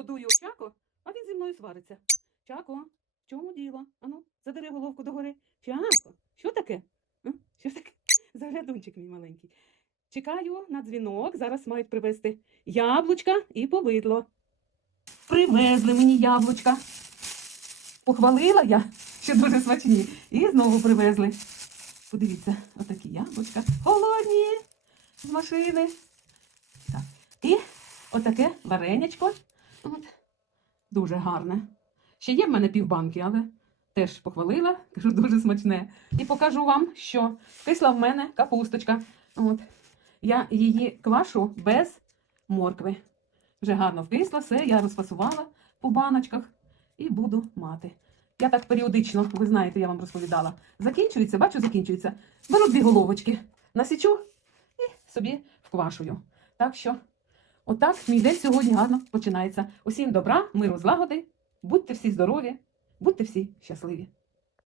годую Чако, а він зі мною свариться. Чако, в чому діло? Ану, задери головку догори. Чако, що таке? Що таке? Заглядунчик мій маленький. Чекаю на дзвінок. Зараз мають привезти яблучка і повидло. Привезли мені яблучка. Похвалила я, що дуже смачні. І знову привезли. Подивіться, отакі яблучка. Холодні з машини. Так. І отаке варенячко. Дуже гарне. Ще є в мене півбанки, але теж похвалила, кажу, дуже смачне. І покажу вам, що кисла в мене капусточка. От. Я її квашу без моркви. Вже гарно вкисло, все, я розфасувала по баночках і буду мати. Я так періодично, ви знаєте, я вам розповідала. Закінчується, бачу, закінчується. Беру дві головочки, насічу і собі вквашую. Так що, отак мій день сьогодні гарно починається. Усім добра, миру, злагоди. Будьте всі здорові, будьте всі щасливі.